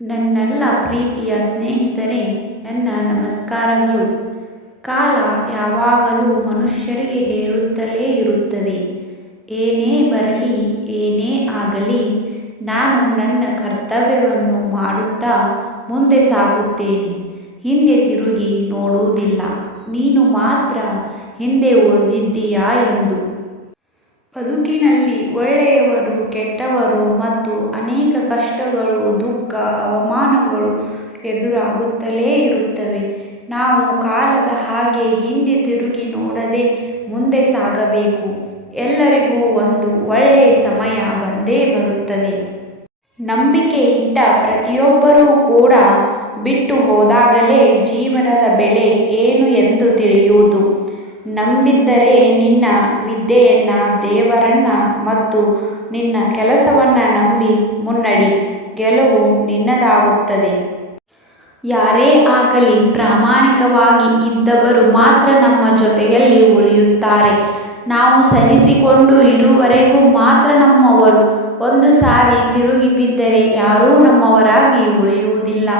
ನನ್ನೆಲ್ಲ ಪ್ರೀತಿಯ ಸ್ನೇಹಿತರೆ, ನನ್ನ ನಮಸ್ಕಾರಗಳು. ಕಾಲ ಯಾವಾಗಲೂ ಮನುಷ್ಯರಿಗೆ ಹೇಳುತ್ತಲೇ ಇರುತ್ತದೆ, ಏನೇ ಬರಲಿ ಏನೇ ಆಗಲಿ ನಾನು ನನ್ನ ಕರ್ತವ್ಯವನ್ನು ಮಾಡುತ್ತಾ ಮುಂದೆ ಸಾಗುತ್ತೇನೆ, ಹಿಂದೆ ತಿರುಗಿ ನೋಡುವುದಿಲ್ಲ. ನೀನು ಮಾತ್ರ ಹಿಂದೆ ಉಳಿದಿದ್ದೀಯಾ ಎಂದು. ಬದುಕಿನಲ್ಲಿ ಒಳ್ಳೆಯವರು ಕೆಟ್ಟವರು ಮತ್ತು ಅನೇಕ ಕಷ್ಟಗಳು, ದುಃಖ, ಅವಮಾನಗಳು ಎದುರಾಗುತ್ತಲೇ ಇರುತ್ತವೆ. ನಾವು ಕಾಲದ ಹಾಗೆ ಹಿಂದೆ ತಿರುಗಿ ನೋಡದೆ ಮುಂದೆ ಸಾಗಬೇಕು. ಎಲ್ಲರಿಗೂ ಒಂದು ಒಳ್ಳೆಯ ಸಮಯ ಬಂದೇ ಬರುತ್ತದೆ. ನಂಬಿಕೆ ಇಟ್ಟ ಪ್ರತಿಯೊಬ್ಬರೂ ಕೂಡ ಬಿಟ್ಟು ಹೋದಾಗಲೇ ಜೀವನದ ಬೆಲೆ ಏನು ಎಂದು ತಿಳಿಯುವುದು. ನಂಬಿದ್ದರೆ ನಿನ್ನ ವಿದ್ಯೆಯನ್ನ, ದೇವರನ್ನ ಮತ್ತು ನಿನ್ನ ಕೆಲಸವನ್ನ ನಂಬಿ ಮುನ್ನಡಿ. ಗೆಲುವು ನಿನ್ನದಾಗುತ್ತದೆ. ಯಾರೇ ಆಗಲಿ ಪ್ರಾಮಾಣಿಕವಾಗಿ ಇದ್ದವರು ಮಾತ್ರ ನಮ್ಮ ಜೊತೆಯಲ್ಲಿ ಉಳಿಯುತ್ತಾರೆ. ನಾವು ಸಹಿಸಿಕೊಂಡು ಇರುವವರೆಗೂ ಮಾತ್ರ ನಮ್ಮವರು. ಒಂದು ಸಾರಿ ತಿರುಗಿ ಬಿದ್ದರೆ ಯಾರೂ ನಮ್ಮವರಾಗಿ ಉಳಿಯುವುದಿಲ್ಲ.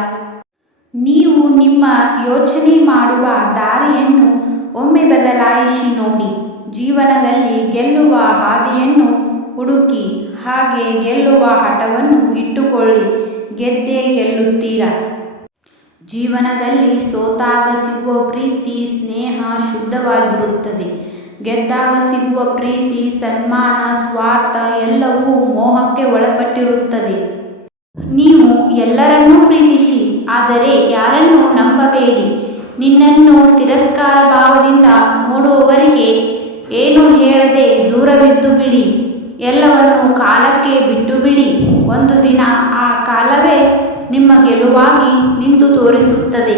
ನೀವು ನಿಮ್ಮ ಯೋಚನೆ ಮಾಡುವ ದಾರಿಯನ್ನು ಒಮ್ಮೆ ಬದಲಾಯಿಸಿ ನೋಡಿ. ಜೀವನದಲ್ಲಿ ಗೆಲ್ಲುವ ಹಾದಿಯನ್ನು ಹುಡುಕಿ, ಹಾಗೆ ಗೆಲ್ಲುವ ಹಠವನ್ನು ಇಟ್ಟುಕೊಳ್ಳಿ. ಗೆದ್ದೇ ಗೆಲ್ಲುತ್ತೀರಾ. ಜೀವನದಲ್ಲಿ ಸೋತಾಗ ಸಿಗುವ ಪ್ರೀತಿ, ಸ್ನೇಹ ಶುದ್ಧವಾಗಿರುತ್ತದೆ. ಗೆದ್ದಾಗ ಸಿಗುವ ಪ್ರೀತಿ, ಸನ್ಮಾನ, ಸ್ವಾರ್ಥ ಎಲ್ಲವೂ ಮೋಹಕ್ಕೆ ಒಳಪಟ್ಟಿರುತ್ತದೆ. ನೀವು ಎಲ್ಲರನ್ನೂ ಪ್ರೀತಿಸಿ, ಆದರೆ ಯಾರನ್ನೂ ನಂಬಬೇಡಿ. ನಿನ್ನನ್ನು ತಿರಸ್ಕಾರ ಭಾವದಿಂದ ನೋಡುವವರಿಗೆ ಏನೂ ಹೇಳದೆ ದೂರವಿದ್ದು ಬಿಡಿ. ಎಲ್ಲವನ್ನು ಕಾಲಕ್ಕೆ ಬಿಟ್ಟು ಬಿಡಿ. ಒಂದು ದಿನ ಆ ಕಾಲವೇ ನಿಮ್ಮ ಗೆಲುವಾಗಿ ನಿಂತು ತೋರಿಸುತ್ತದೆ.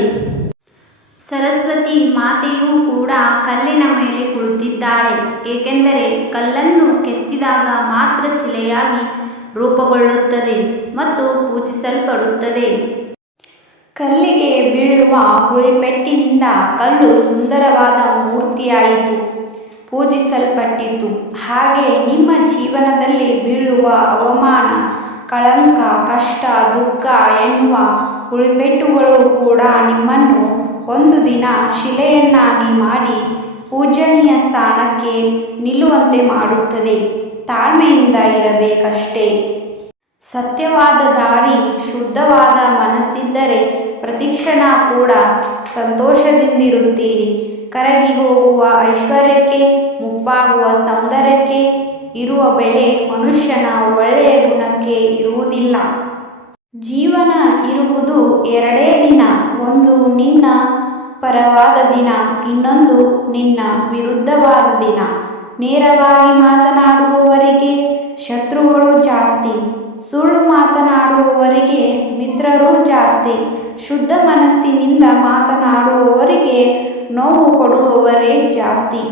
ಸರಸ್ವತಿ ಮಾತೆಯೂ ಕೂಡ ಕಲ್ಲಿನ ಮೇಲೆ ಕುಳಿತಿದ್ದಾಳೆ. ಏಕೆಂದರೆ ಕಲ್ಲನ್ನು ಕೆತ್ತಿದಾಗ ಮಾತ್ರ ಶಿಲೆಯಾಗಿ ರೂಪುಗೊಳ್ಳುತ್ತದೆ ಮತ್ತು ಪೂಜಿಸಲ್ಪಡುತ್ತದೆ. ಕಲ್ಲಿಗೆ ಬೀಳುವ ಹುಳಿಪೆಟ್ಟಿನಿಂದ ಕಲ್ಲು ಸುಂದರವಾದ ಮೂರ್ತಿಯಾಯಿತು, ಪೂಜಿಸಲ್ಪಟ್ಟಿತು. ಹಾಗೆ ನಿಮ್ಮ ಜೀವನದಲ್ಲಿ ಬೀಳುವ ಅವಮಾನ, ಕಳಂಕ, ಕಷ್ಟ, ದುಃಖ ಎನ್ನುವ ಹುಳಿಪೆಟ್ಟುಗಳು ಕೂಡ ನಿಮ್ಮನ್ನು ಒಂದು ದಿನ ಶಿಲೆಯನ್ನಾಗಿ ಮಾಡಿ ಪೂಜನೀಯ ಸ್ಥಾನಕ್ಕೆ ನಿಲ್ಲುವಂತೆ ಮಾಡುತ್ತದೆ. ತಾಳ್ಮೆಯಿಂದ ಇರಬೇಕಷ್ಟೇ. ಸತ್ಯವಾದ ದಾರಿ, ಶುದ್ಧವಾದ ಮನಸ್ಸಿದ್ದರೆ ಪ್ರತಿಕ್ಷಣ ಕೂಡ ಸಂತೋಷದಿಂದಿರುತ್ತೀರಿ. ಕರಗಿ ಹೋಗುವ ಐಶ್ವರ್ಯಕ್ಕೆ, ಮುಪ್ಪಾಗುವ ಸೌಂದರ್ಯಕ್ಕೆ ಇರುವ ಬೆಲೆ ಮನುಷ್ಯನ ಒಳ್ಳೆಯ ಗುಣಕ್ಕೆ ಇರುವುದಿಲ್ಲ. ಜೀವನ ಇರುವುದು ಎರಡೇ ದಿನ. ಒಂದು ನಿನ್ನ ಪರವಾದ ದಿನ, ಇನ್ನೊಂದು ನಿನ್ನ ವಿರುದ್ಧವಾದ ದಿನ. ನೇರವಾಗಿ ಮಾತನಾಡುವವರಿಗೆ ಶತ್ರುಗಳು ಜಾಸ್ತಿ, ಸುಳ್ಳು ಮಾತನಾಡುವವರಿಗೆ ಮಿತ್ರರು ಜಾಸ್ತಿ, ಶುದ್ಧ ಮನಸ್ಸಿನಿಂದ ಮಾತನಾಡುವವರಿಗೆ ನೋವು ಕೊಡುವವರೇ ಜಾಸ್ತಿ.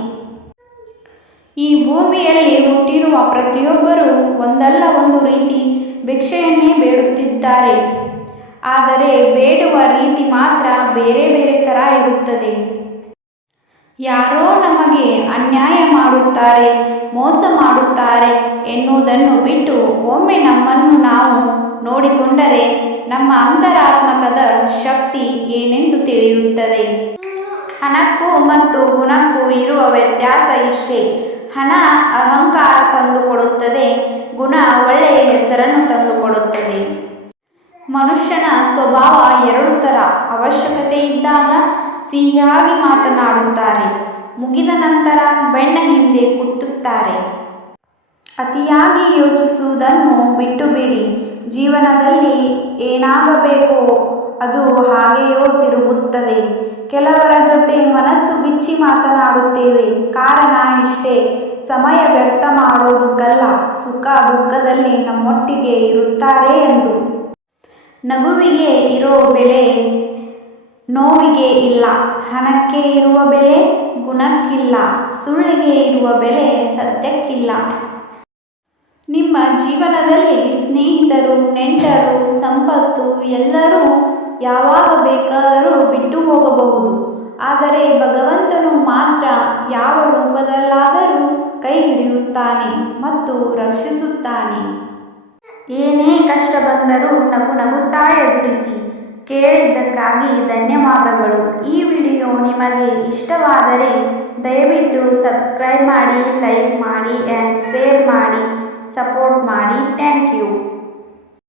ಈ ಭೂಮಿಯಲ್ಲಿ ಹುಟ್ಟಿರುವ ಪ್ರತಿಯೊಬ್ಬರೂ ಒಂದಲ್ಲ ಒಂದು ರೀತಿ ಭಿಕ್ಷೆಯನ್ನೇ ಬೇಡುತ್ತಿದ್ದಾರೆ. ಆದರೆ ಬೇಡುವ ರೀತಿ ಮಾತ್ರ ಬೇರೆ ಬೇರೆ ಥರ ಇರುತ್ತದೆ. ಯಾರೋ ನಮಗೆ ಅನ್ಯಾಯ ಮಾಡುತ್ತಾರೆ, ಮೋಸ ಮಾಡುತ್ತಾರೆ ಎನ್ನುವುದನ್ನು ಬಿಟ್ಟು ಒಮ್ಮೆ ನಮ್ಮನ್ನು ನಾವು ನೋಡಿಕೊಂಡರೆ ನಮ್ಮ ಅಂತರಾತ್ಮಕದ ಶಕ್ತಿ ಏನೆಂದು ತಿಳಿಯುತ್ತದೆ. ಹಣಕ್ಕೂ ಮತ್ತು ಗುಣಕ್ಕೂ ಇರುವ ವ್ಯತ್ಯಾಸ ಇಷ್ಟೇ. ಹಣ ಅಹಂಕಾರ ತಂದುಕೊಡುತ್ತದೆ, ಗುಣ ಒಳ್ಳೆಯ ಹೆಸರನ್ನು ತಂದುಕೊಡುತ್ತದೆ. ಮನುಷ್ಯನ ಸ್ವಭಾವ ಎರಡು ಥರ. ಅವಶ್ಯಕತೆ ಇದ್ದಾಗ ಸಿಹಿಯಾಗಿ ಮಾತನಾಡುತ್ತಾರೆ, ಮುಗಿದ ನಂತರ ಬೆನ್ನ ಹಿಂದೆ ಕುಟ್ಟುತ್ತಾರೆ. ಅತಿಯಾಗಿ ಯೋಚಿಸುವುದನ್ನು ಬಿಟ್ಟು ಬಿಡಿ. ಜೀವನದಲ್ಲಿ ಏನಾಗಬೇಕೋ ಅದು ಹಾಗೆಯೋ ತಿರುಗುತ್ತದೆ. ಕೆಲವರ ಜೊತೆ ಮನಸ್ಸು ಬಿಚ್ಚಿ ಮಾತನಾಡುತ್ತೇವೆ. ಕಾರಣ ಇಷ್ಟೇ, ಸಮಯ ವ್ಯರ್ಥ ಮಾಡೋದಕ್ಕಲ್ಲ, ಸುಖ ದುಃಖದಲ್ಲಿ ನಮ್ಮೊಟ್ಟಿಗೆ ಇರುತ್ತಾರೆ ಎಂದು. ನಗುವಿಗೆ ಇರೋ ಬೆಲೆ ನೋವಿಗೆ ಇಲ್ಲ, ಹಣಕ್ಕೆ ಇರುವ ಬೆಲೆ ಗುಣಕ್ಕಿಲ್ಲ, ಸುಳ್ಳಿಗೆ ಇರುವ ಬೆಲೆ ಸತ್ಯಕ್ಕಿಲ್ಲ. ನಿಮ್ಮ ಜೀವನದಲ್ಲಿ ಸ್ನೇಹಿತರು, ನೆಂಟರು, ಸಂಪತ್ತು ಎಲ್ಲರೂ ಯಾವಾಗ ಬೇಕಾದರೂ ಬಿಟ್ಟು ಹೋಗಬಹುದು. ಆದರೆ ಭಗವಂತನು ಮಾತ್ರ ಯಾವ ರೂಪದಲ್ಲಾದರೂ ಕೈ ಹಿಡಿಯುತ್ತಾನೆ ಮತ್ತು ರಕ್ಷಿಸುತ್ತಾನೆ. ಏನೇ ಕಷ್ಟ ಬಂದರೂ ನಗು ನಗುತ್ತಾ ಎದುರಿಸಿ. ಕೇಳಿದ್ದಕ್ಕಾಗಿ ಧನ್ಯವಾದಗಳು. ಈ ವಿಡಿಯೋ ನಿಮಗೆ ಇಷ್ಟವಾದರೆ ದಯವಿಟ್ಟು ಸಬ್ಸ್ಕ್ರೈಬ್ ಮಾಡಿ, ಲೈಕ್ ಮಾಡಿ ಆ್ಯಂಡ್ ಶೇರ್ ಮಾಡಿ, ಸಪೋರ್ಟ್ ಮಾಡಿ. Thank you.